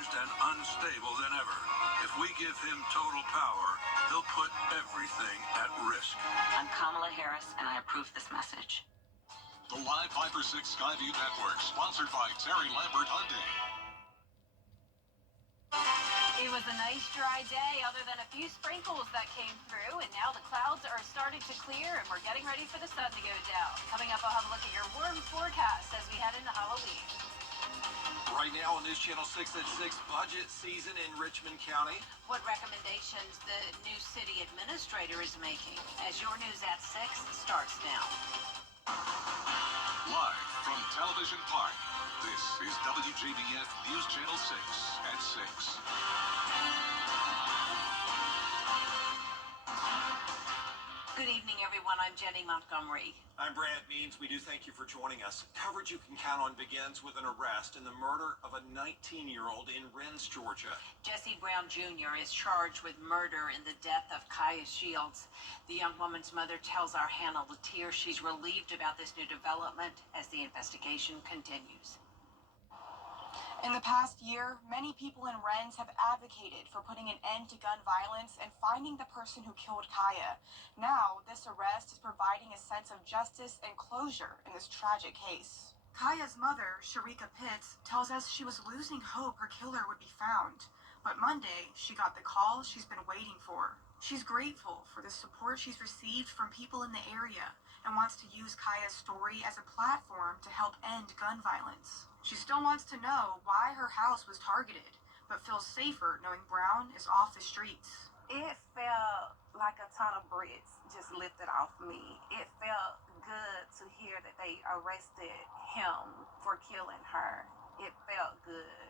unhinged and unstable than ever. If we give him total power, he'll put everything at risk. I'm Kamala Harris, and I approve this message. The Live 5 for 6 Skyview Network, sponsored by Terry Lambert Hyundai. It was a nice dry day other than a few sprinkles that came through, and now the clouds are starting to clear and we're getting ready for the sun to go down. Coming up, I'll have a look at your warm forecast as we head into Halloween. Right now on News Channel 6 at 6, budget season in Richmond County. What recommendations the new city administrator is making as your News at 6 starts now. Live from Television Park, this is WJBF News Channel 6 at 6. Good evening, everyone. I'm Jenny Montgomery. I'm Brad Means. We do thank you for joining us. Coverage you can count on begins with an arrest in the murder of a 19-year-old in Rennes, Georgia. Jesse Brown Jr. is charged with murder in the death of Kaya Shields. The young woman's mother tells our Hannah Latier she's relieved about this new development as the investigation continues. In the past year, many people in Rennes have advocated for putting an end to gun violence and finding the person who killed Kaya. Now, this arrest is providing a sense of justice and closure in this tragic case. Kaya's mother, Sharika Pitts, tells us she was losing hope her killer would be found. But Monday, she got the call she's been waiting for. She's grateful for the support she's received from people in the area and wants to use Kaya's story as a platform to help end gun violence. She still wants to know why her house was targeted, but feels safer knowing Brown is off the streets. It felt like a ton of bricks just lifted off me. It felt good to hear that they arrested him for killing her. It felt good.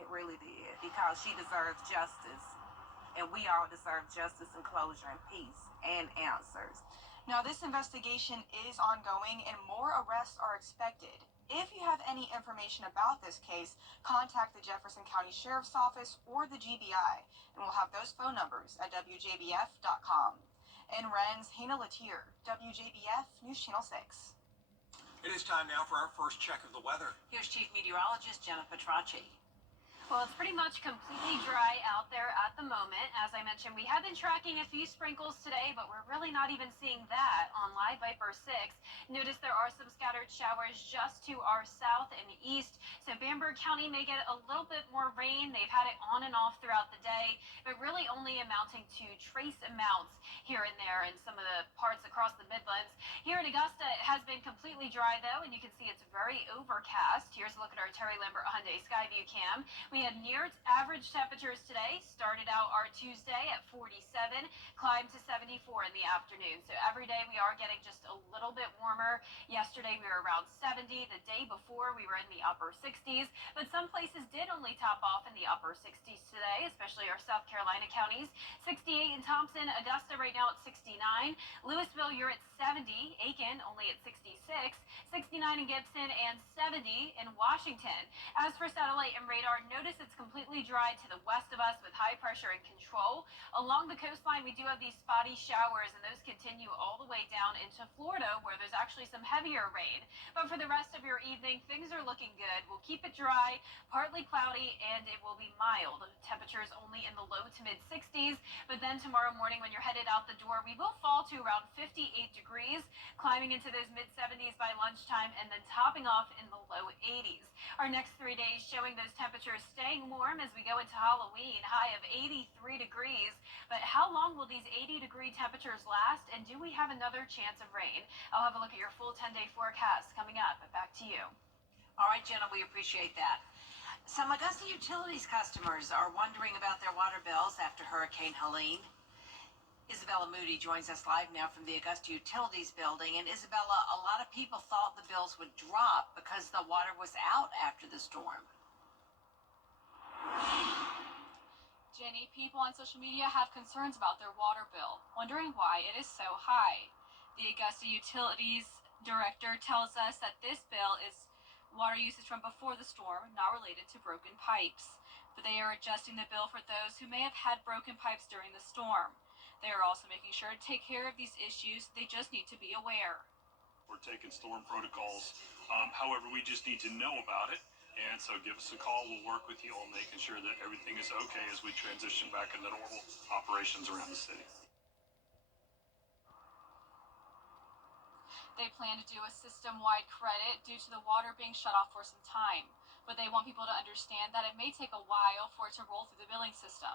It really did, because she deserves justice. And we all deserve justice and closure and peace and answers. Now, this investigation is ongoing and more arrests are expected. If you have any information about this case, contact the Jefferson County Sheriff's Office or the GBI, and we'll have those phone numbers at WJBF.com. In Rennes, Hannah Latier, WJBF News Channel 6. It is time now for our first check of the weather. Here's Chief Meteorologist Jenna Petracci. Well, it's pretty much completely dry out there at the moment. As I mentioned, we have been tracking a few sprinkles today, but we're really not even seeing that on Live Viper 6. Notice there are some scattered showers just to our south and east. So Bamberg County may get a little bit more rain. They've had it on and off throughout the day, but really only amounting to trace amounts here and there in some of the parts across the Midlands. Here in Augusta, it has been completely dry, though, and you can see it's very overcast. Here's a look at our Terry Lambert Hyundai Skyview cam. We had near average temperatures today. Started out our Tuesday at 47, climbed to 74 in the afternoon. So every day we are getting just a little bit warmer. Yesterday we were around 70. The day before we were in the upper 60s, but some places did only top off in the upper 60s today, especially our South Carolina counties. 68 in Thompson, Augusta right now at 69. Louisville, you're at 70. Aiken only at 66. 69 in Gibson and 70 in Washington. As for satellite and radar, notice it's completely dry to the west of us with high pressure and control. Along the coastline, we do have these spotty showers, and those continue all the way down into Florida, where there's actually some heavier rain. But for the rest of your evening, things are looking good. We'll keep it dry, partly cloudy, and it will be mild. Temperatures only in the low to mid 60s. But then tomorrow morning, when you're headed out the door, we will fall to around 58 degrees, climbing into those mid 70s by lunchtime, and then topping off in the low 80s. Our next 3 days showing those temperatures staying warm as we go into Halloween, high of 83 degrees. But how long will these 80-degree temperatures last, and do we have another chance of rain? I'll have a look at your full 10-day forecast coming up. Back to you. All right, Jenna, we appreciate that. Some Augusta Utilities customers are wondering about their water bills after Hurricane Helene. Isabella Moody joins us live now from the Augusta Utilities building. And Isabella, a lot of people thought the bills would drop because the water was out after the storm. Jenny, people on social media have concerns about their water bill, wondering why it is so high. The Augusta Utilities director tells us that this bill is water usage from before the storm, not related to broken pipes. But they are adjusting the bill for those who may have had broken pipes during the storm. They are also making sure to take care of these issues. They just need to be aware. We're taking storm protocols. However, we just need to know about it. And so give us a call. We'll work with you on making sure that everything is okay as we transition back into normal operations around the city. They plan to do a system-wide credit due to the water being shut off for some time, but they want people to understand that it may take a while for it to roll through the billing system.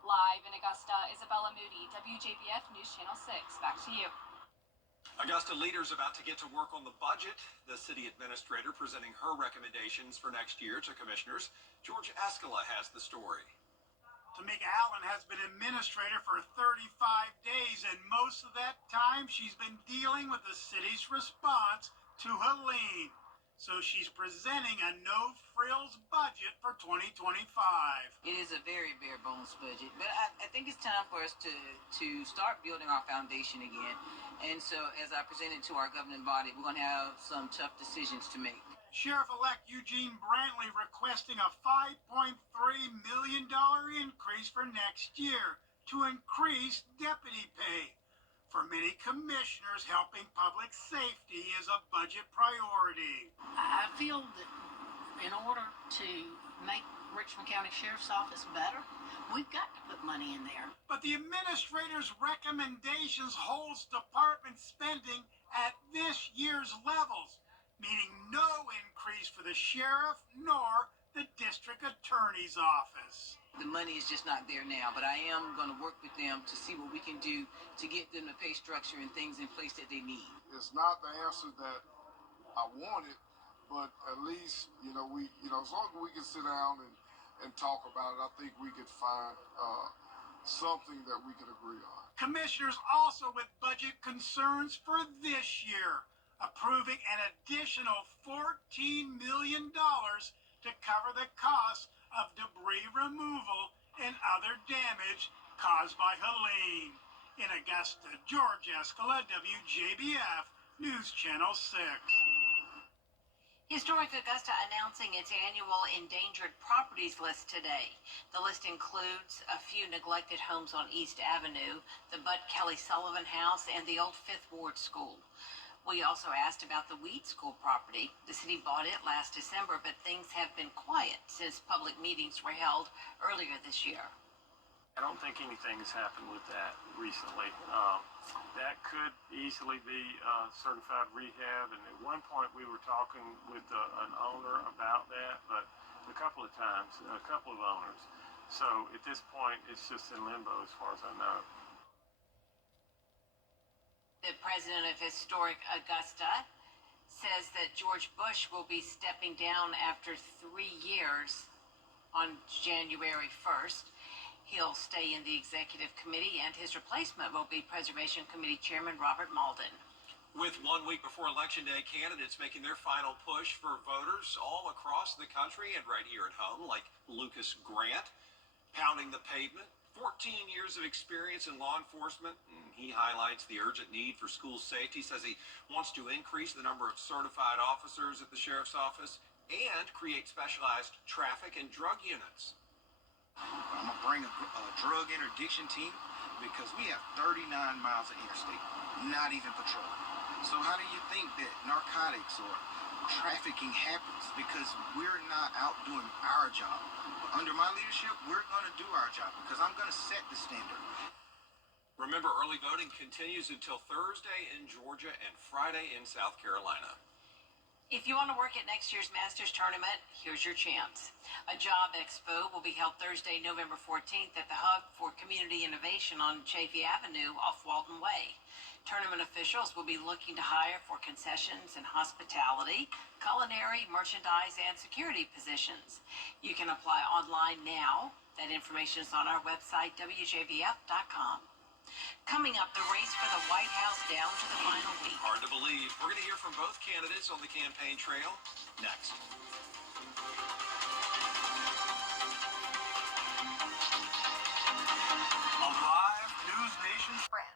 Live in Augusta, Isabella Moody, WJBF News Channel 6. Back to you. Augusta leaders about to get to work on the budget. The city administrator presenting her recommendations for next year to commissioners. George Escala has the story. Tamika Allen has been administrator for 35 days, and most of that time she's been dealing with the city's response to Helene. So she's presenting a no-frills budget for 2025. It is a very bare bones budget, but I think it's time for us to start building our foundation again. And so as I present it to our governing body, we're going to have some tough decisions to make. Sheriff-elect Eugene Brantley requesting a $5.3 million increase for next year to increase deputy pay. For many commissioners, helping public safety is a budget priority. I feel that in order to make Richmond County Sheriff's Office better, we've got to put money in there. But the administrator's recommendations holds department spending at this year's levels, meaning no increase for the sheriff nor the district attorney's office. The money is just not there now, but I am going to work with them to see what we can do to get them the pay structure and things in place that they need. It's not the answer that I wanted, but at least, as long as we can sit down and talk about it, I think we could find something that we could agree on. Commissioners also with budget concerns for this year, approving an additional $14 million to cover the cost of debris removal and other damage caused by Helene. In Augusta, George Escala, WJBF News Channel 6. Historic Augusta announcing its annual endangered properties list today. The list includes a few neglected homes on East Avenue, the Bud Kelly Sullivan House, and the old Fifth Ward School. We also asked about the Weed School property. The city bought it last December, but things have been quiet since public meetings were held earlier this year. I don't think anything has happened with that recently. That could easily be certified rehab, and at one point we were talking with an owner about that, but a couple of times, a couple of owners. So at this point, it's just in limbo as far as I know. The president of Historic Augusta says that George Bush will be stepping down after 3 years on January 1st. He'll stay in the executive committee, and his replacement will be Preservation Committee Chairman Robert Malden. With 1 week before Election Day, candidates making their final push for voters all across the country and right here at home, like Lucas Grant, pounding the pavement. 14 years of experience in law enforcement, and he highlights the urgent need for school safety, says he wants to increase the number of certified officers at the sheriff's office and create specialized traffic and drug units. I'm going to bring a drug interdiction team because we have 39 miles of interstate, not even patrol. So how do you think that narcotics or trafficking happens? Because we're not out doing our job. But under my leadership, we're going to do our job because I'm going to set the standard. Remember, early voting continues until Thursday in Georgia and Friday in South Carolina. If you want to work at next year's Masters Tournament, here's your chance. A job expo will be held Thursday, November 14th at the Hub for Community Innovation on Chafee Avenue off Walton Way. Tournament officials will be looking to hire for concessions and hospitality, culinary, merchandise, and security positions. You can apply online now. That information is on our website, WJBF.com. Coming up, the race for the White House down to the final week. Hard to believe. We're going to hear from both candidates on the campaign trail next. A live News Nation Brad.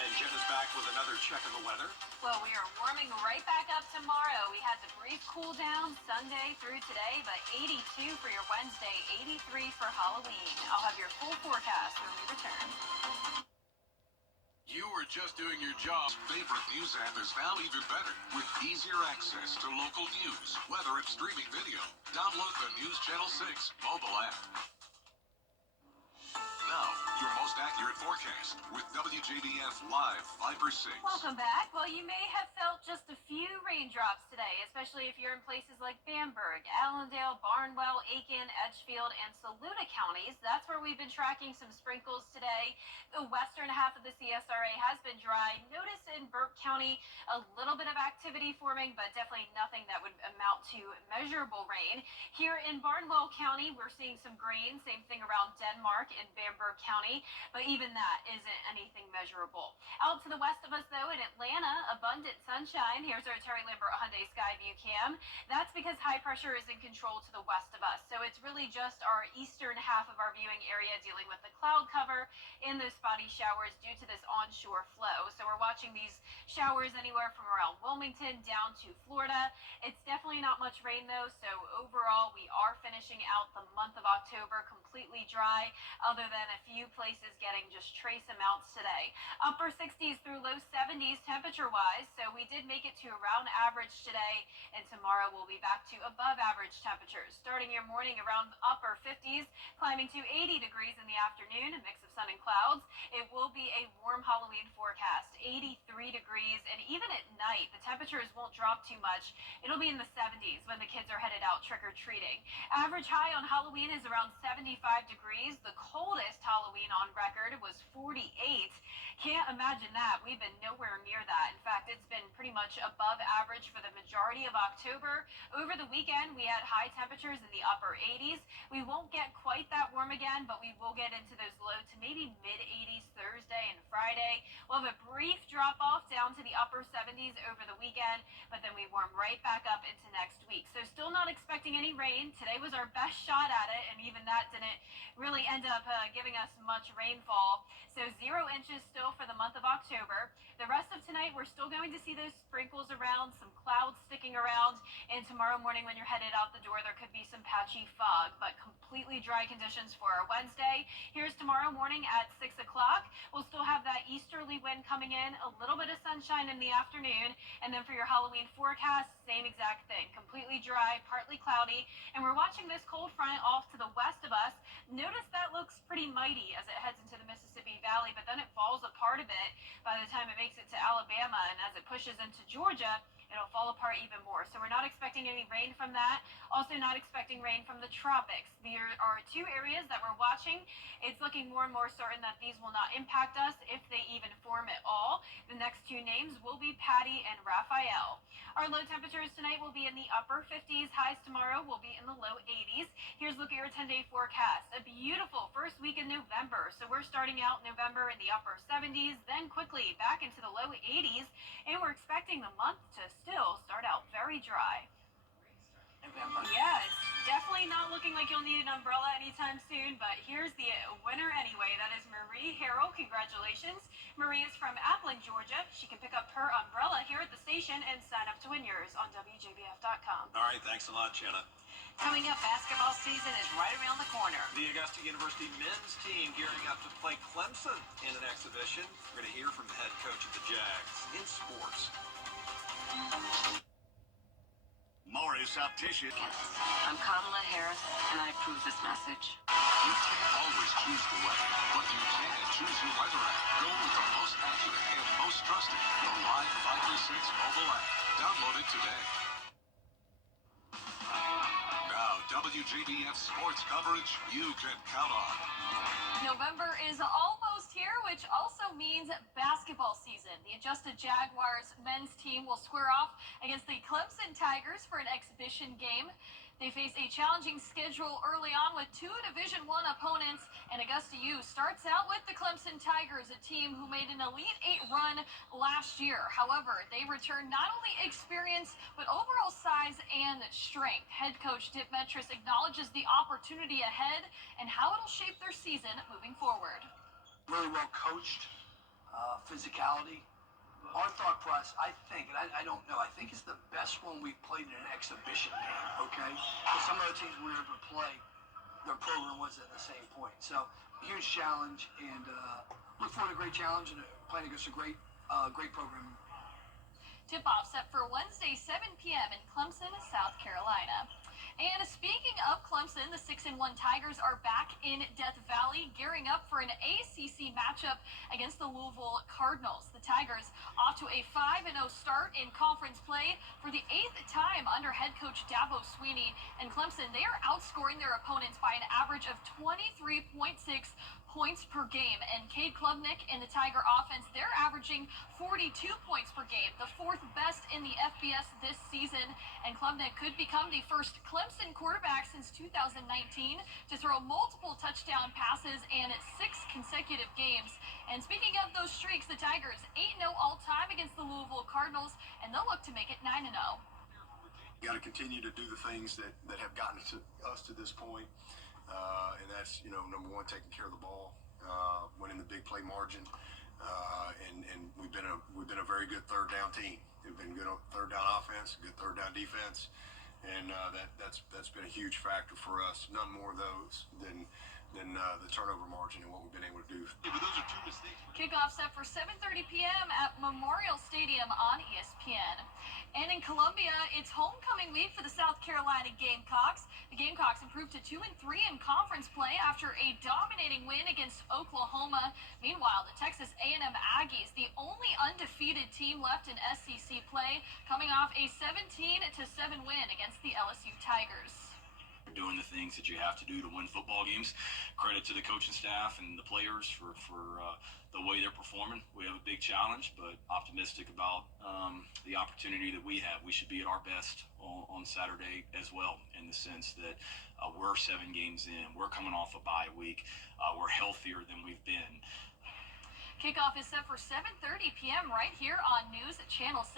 And Jen is back with another check of the weather. Well, we are warming right back up tomorrow. We had the brief cool down Sunday through today, but 82 for your Wednesday, 83 for Halloween. I'll have your full forecast when we return. You were just doing your job. Favorite news app is now even better with easier access to local news, weather, and streaming video. Download the News Channel 6 mobile app. Now, your most accurate forecast with WJBF Live 5/6. Welcome back. Well, you may have felt just a few raindrops today, especially if you're in places like Bamberg, Allendale, Barnwell, Aiken, Edgefield, and Saluda counties. That's where we've been tracking some sprinkles today. The western half of the CSRA has been dry. Notice in Burke County a little bit of activity forming, but definitely nothing that would amount to measurable rain. Here in Barnwell County, we're seeing some grain. Same thing around Denmark and Bamberg County, but even that isn't anything measurable. Out to the west of us, though, in Atlanta, abundant sunshine. Here's our Terry Lambert Hyundai Skyview cam. That's because high pressure is in control to the west of us, so it's really just our eastern half of our viewing area dealing with the cloud cover and those spotty showers due to this onshore flow. So we're watching these showers anywhere from around Wilmington down to Florida. It's definitely not much rain, though, so overall we are finishing out the month of October completely dry, other than a few places getting just trace amounts today. Upper 60s through low 70s temperature-wise, so we did make it to around average today, and tomorrow we'll be back to above average temperatures. Starting your morning around upper 50s, climbing to 80 degrees in the afternoon, a mix of sun and clouds. It will be a warm Halloween forecast, 83 degrees, and even at night, the temperatures won't drop too much. It'll be in the 70s when the kids are headed out trick-or-treating. Average high on Halloween is around 75 degrees. The coldest Halloween on record was 48. Can't imagine that. We've been nowhere near that. In fact, it's been pretty much above average for the majority of October. Over the weekend, we had high temperatures in the upper 80s. We won't get quite that warm again, but we will get into those low to maybe mid-80s Thursday and Friday. We'll have a brief drop-off down to the upper 70s over the weekend, but then we warm right back up into next week. So still not expecting any rain. Today was our best shot at it, and even that didn't really end up giving us much rainfall. So 0 inches still for the month of October. The rest of tonight, we're still going to see those sprinkles around, some clouds sticking around, and tomorrow morning when you're headed out the door, there could be some patchy fog, but completely dry conditions for our Wednesday. Here's tomorrow morning at 6 o'clock. We'll still have that easterly wind coming in, a little bit of sunshine in the afternoon, and then for your Halloween forecast, same exact thing. Completely dry, partly cloudy, and we're watching this cold front off to the west of us. Notice that looks pretty mighty as it heads into the Mississippi Valley, but then it falls apart a bit by the time it makes it to Alabama, and as it pushes into Georgia, it'll fall apart even more. So we're not expecting any rain from that. Also not expecting rain from the tropics. There are two areas that we're watching. It's looking more and more certain that these will not impact us if they even form at all. The next two names will be Patty and Raphael. Our low temperatures tonight will be in the upper 50s. Highs tomorrow will be in the low 80s. Here's a look at your 10-day forecast. A beautiful first week in November. So we're starting out November in the upper 70s, then quickly back into the low 80s, and we're expecting the month to still start out very dry. November. Yeah, it's definitely not looking like you'll need an umbrella anytime soon, but here's the winner anyway. That is Marie Harrell. Congratulations. Marie is from Appling, Georgia. She can pick up her umbrella here at the station and sign up to win yours on WJBF.com. All right, thanks a lot, Jenna. Coming up, basketball season is right around the corner. The Augusta University men's team gearing up to play Clemson in an exhibition. We're going to hear from the head coach of the Jags in sports. Morris Optician. I'm Kamala Harris, and I approve this message. You can't always choose the weather, but you can choose your weather app. Go with the most accurate and most trusted, the Live 536 mobile app. Download it today. Now, WJBF sports coverage you can count on. November is almost here, which also means basketball season. The adjusted Jaguars men's team will square off against the Clemson Tigers for an exhibition game. They face a challenging schedule early on with two Division I opponents, and Augusta U starts out with the Clemson Tigers, a team who made an Elite Eight run last year. However, they return not only experience, but overall size and strength. Head coach Dip Metris acknowledges the opportunity ahead and how it'll shape their season moving forward. Really well coached, physicality. Our thought process, I think, and I don't know, I think it's the best one we've played in an exhibition game, okay? Because some other teams we were able to play, their program was at the same point. So, huge challenge, and look forward to a great challenge and a playing against a great program. Tip-off set for Wednesday, 7 p.m. in Clemson, South Carolina. And speaking of Clemson, the 6-1 Tigers are back in Death Valley, gearing up for an ACC matchup against the Louisville Cardinals. The Tigers off to a 5-0 start in conference play for the 8th time under head coach Dabo Swinney. And Clemson, they are outscoring their opponents by an average of 23.6 points per game. And Cade Klubnik and the Tiger offense, they're averaging 42 points per game, the 4th best in the FBS this season. And Klubnik could become the first Clemson quarterback since 2019 to throw multiple touchdown passes in 6 consecutive games. And speaking of those streaks, the Tigers 8-0 all-time against the Louisville Cardinals, and they'll look to make it 9-0. You got to continue to do the things that have gotten us to this point. And that's, number one, taking care of the ball, winning the big play margin, and we've been a very good third down team. We've been good on third down offense, good third down defense, and that's been a huge factor for us. None more of those than the turnover margin and what we've been able to do. Yeah, but those are 2 mistakes. Kickoff set for 7:30 p.m. at Memorial Stadium on ESPN. And in Columbia, it's homecoming week for the South Carolina Gamecocks. The Gamecocks improved to 2-3 in conference play after a dominating win against Oklahoma. Meanwhile, the Texas A&M Aggies, the only undefeated team left in SEC play, coming off a 17-7 win against the LSU Tigers. Doing the things that you have to do to win football games. Credit to the coaching staff and the players for the way they're performing. We have a big challenge, but optimistic about the opportunity that we have. We should be at our best on Saturday as well, in the sense that we're 7 games in. We're coming off a bye week. We're healthier than we've been. Kickoff is set for 7:30 p.m. right here on News Channel 6.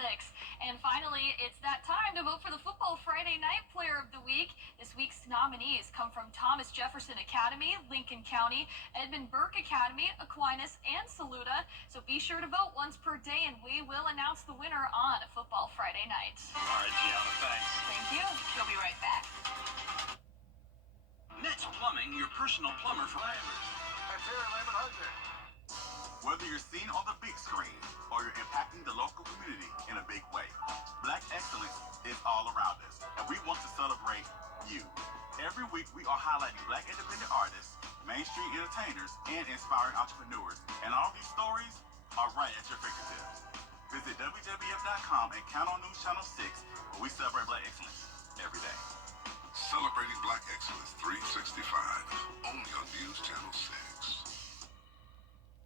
And finally, it's that time to vote for the Football Friday Night Player of the Week. This week's nominees come from Thomas Jefferson Academy, Lincoln County, Edmund Burke Academy, Aquinas, and Saluda. So be sure to vote once per day, and we will announce the winner on Football Friday night. All right, Gianna, thanks. Thank you. We'll be right back. Next Plumbing, your personal plumber for whether you're seen on the big screen or you're impacting the local community in a big way, Black excellence is all around us, and we want to celebrate you. Every week, we are highlighting Black independent artists, mainstream entertainers, and inspiring entrepreneurs, and all these stories are right at your fingertips. Visit WJBF.com and count on News Channel 6, where we celebrate Black excellence every day. Celebrating Black excellence 365, only on News Channel 6.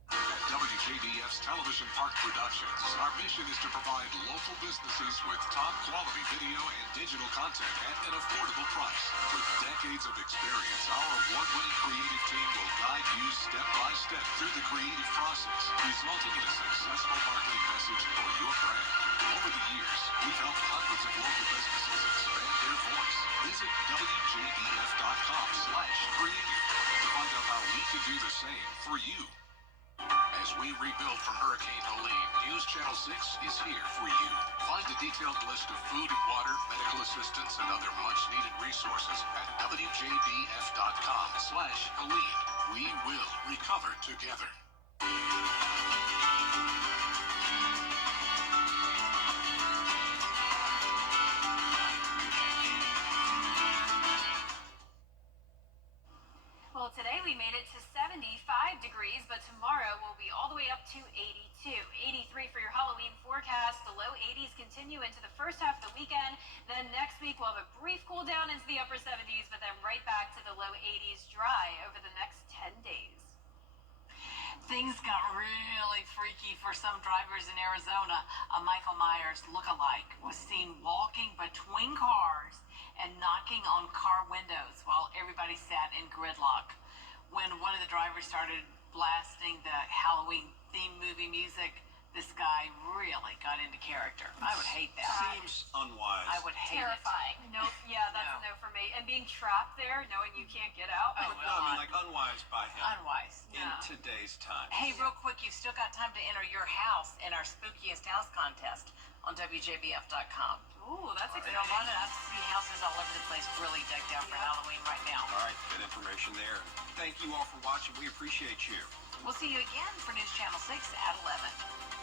At WJBF's Television Park Productions, our mission is to provide local businesses with top quality video and digital content at an affordable price. With decades of experience, our award-winning creative team will guide you step by step through the creative process, resulting in a successful marketing message for your brand. Over the years, we've helped hundreds of local businesses expand their voice. Visit WJBF.com/creative to find out how we can do the same for you. As we rebuild from Hurricane Helene, News Channel 6 is here for you. Find a detailed list of food and water, medical assistance, and other much-needed resources at WJBF.com/Helene. We will recover together. Well, today we made it to 75 degrees, but tomorrow we'll be all the way up to 82. 83 for your Halloween forecast. The low 80s continue into the first half of the weekend. Then next week we'll have a brief cool down into the upper 70s, but then right back to the low 80s dry over the next 10 days. Things got really freaky for some drivers in Arizona. A Michael Myers lookalike was seen walking between cars and knocking on car windows while everybody sat in gridlock. When one of the drivers started blasting the Halloween theme movie music, this guy really got into character. I would hate that. Seems unwise. I would hate Terrifying. it. Nope. Yeah, that's a no for me. And being trapped there, knowing you can't get out. Oh, No, I mean, like unwise by him. Unwise. In today's time. Hey, real quick, you've still got time to enter your house in our spookiest house contest on WJBF.com. Ooh, that's There exciting. are a lot of see houses all over the place really decked out for Halloween right now. All right, good information there. Thank you all for watching. We appreciate you. We'll see you again for News Channel 6 at 11.